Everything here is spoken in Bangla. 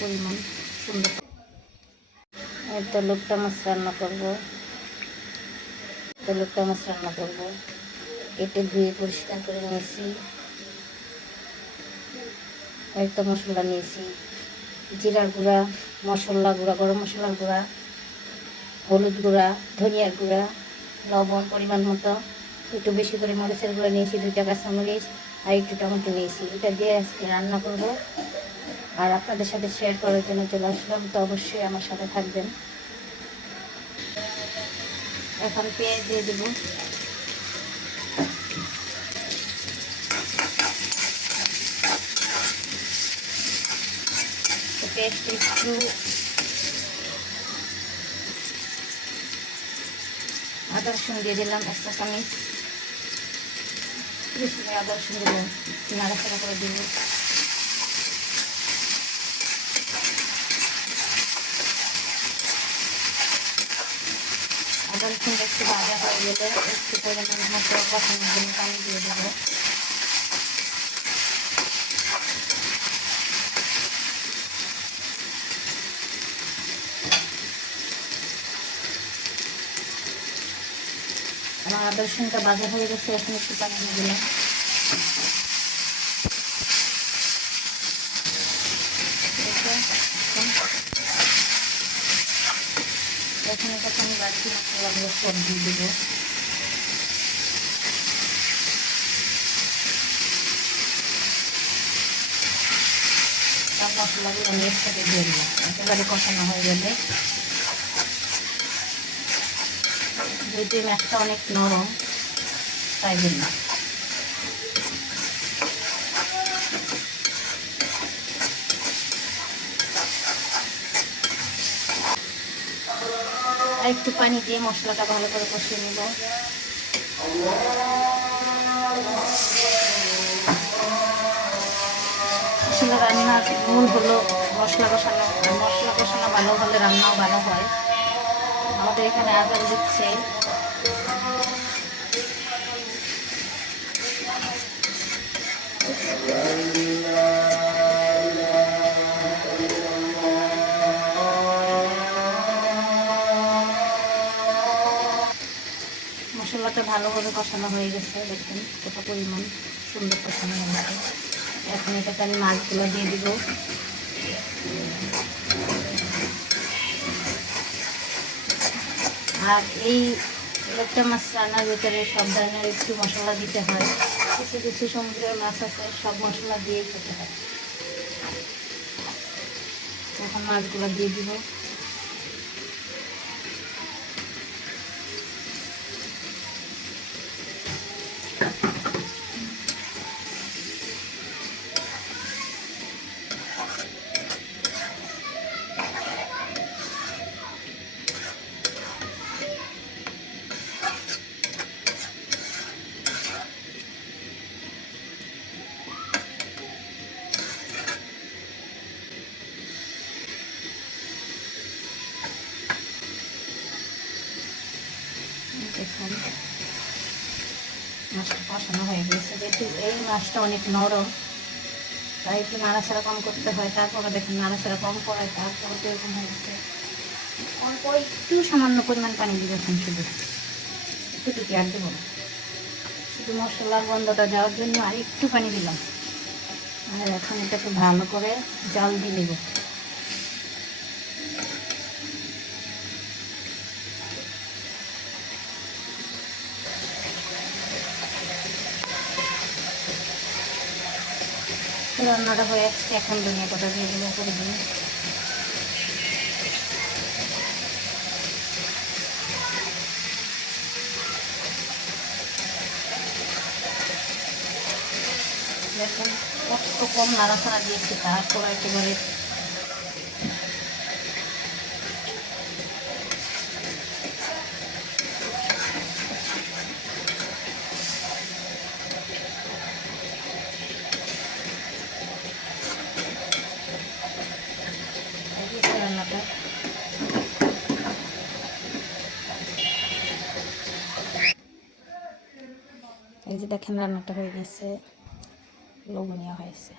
পরিমাণ সুন্দর। এই তো লোকটা মাছ রান্না করবো, কেটে ধুয়ে পরিষ্কার করে নিয়েছি। এই তো মশলা নিয়েছি, জিরার গুঁড়া, মশলা গুঁড়া, গরম মশলার গুঁড়া, হলুদ গুঁড়া, ধনিয়ার গুঁড়া, লবণ পরিমাণ মতো, একটু বেশি করে মরিচের গুঁড়া নিয়েছি, 2টা কাঁচামরিচ আর একটু টমেটো নিয়েছি। এটা দিয়ে আজকে রান্না করব আর আপনাদের সাথে শেয়ার করার জন্য চলে আসলাম। তো অবশ্যই আমার সাথে থাকবেন। এখন পেঁয়াজ দিয়ে দেবো। পেঁয়াজটা একটু আদা রসুন দিয়ে দিলাম 1 চা চামচ, বেশি করে আদা রসুন দিলাম, নাড়াচাড়া করে দিব। আদা রসুনটা একটু ভাজা হয়ে গেলে একটু পরিমাণ মতো কষানোর জন্য পানি দিয়ে দেবো। আমার আদা রসুনটা ভাজা হয়ে গেছে, এখন একটু পানি দিয়ে দিলাম। এখন এটা আমি বাড়তি মশলাগুলো সব দিয়ে দেবো। সব মশলাগুলো আমি একসাথে দিয়ে দেবো, একেবারে কষানো হয়ে গেলে। যেহেতু মাছটা অনেক নরম তাই জন্য আর একটু পানি দিয়ে মশলাটা ভালো করে কষিয়ে নেব। আসলে রান্নার মূল হলো মশলা কষানো, আর মশলা কষানো ভালো হলে রান্নাও ভালো হয়। আমাদের এখানে আজান দিচ্ছে, মশলাটা ভালোভাবে কষানো হয়ে গেছে। দেখুন কত পরিমাণ সুন্দর কষানো হয়েছে। এখন এটাকে আমি মাছগুলো দিয়ে দিব। আর এই লোকটা মাছ রান্নার ভিতরে সব ধরনের একটু মশলা দিতে হয়। কিছু কিছু সমুদ্রের মাছ আছে সব মশলা দিয়ে খেতে হয়। এখন মাছগুলো দিয়ে দিব। দেখুন মাছটা কষানো হয়ে গেছে। যেহেতু এই মাছটা অনেক নরম তাই একটু নাড়াচাড়া কম করতে হয়। তারপরে দেখুন নাড়াচাড়া কম করায় তারপরে তো এরকম হয়েছে। অল্প একটু সামান্য পরিমাণ পানি দিবেন, শুধু একটুটুকু আর দেবো না, শুধু মশলার গন্ধটা যাওয়ার জন্য আর একটু পানি দিলাম। আর এখন এটাকে ভালো করে জাল দিয়ে নেব। রান্নাটা হয়ে আসছে, এখন ধনিয়া পাতা দিয়ে দেবো করে দিন। দেখুন কত কম নাড়াচাড়া দিয়েছি, তারপর একেবারে রান্নাটা এই যে দেখেন রান্নাটা হয়ে গেছে, লবণীয় হয়েছে।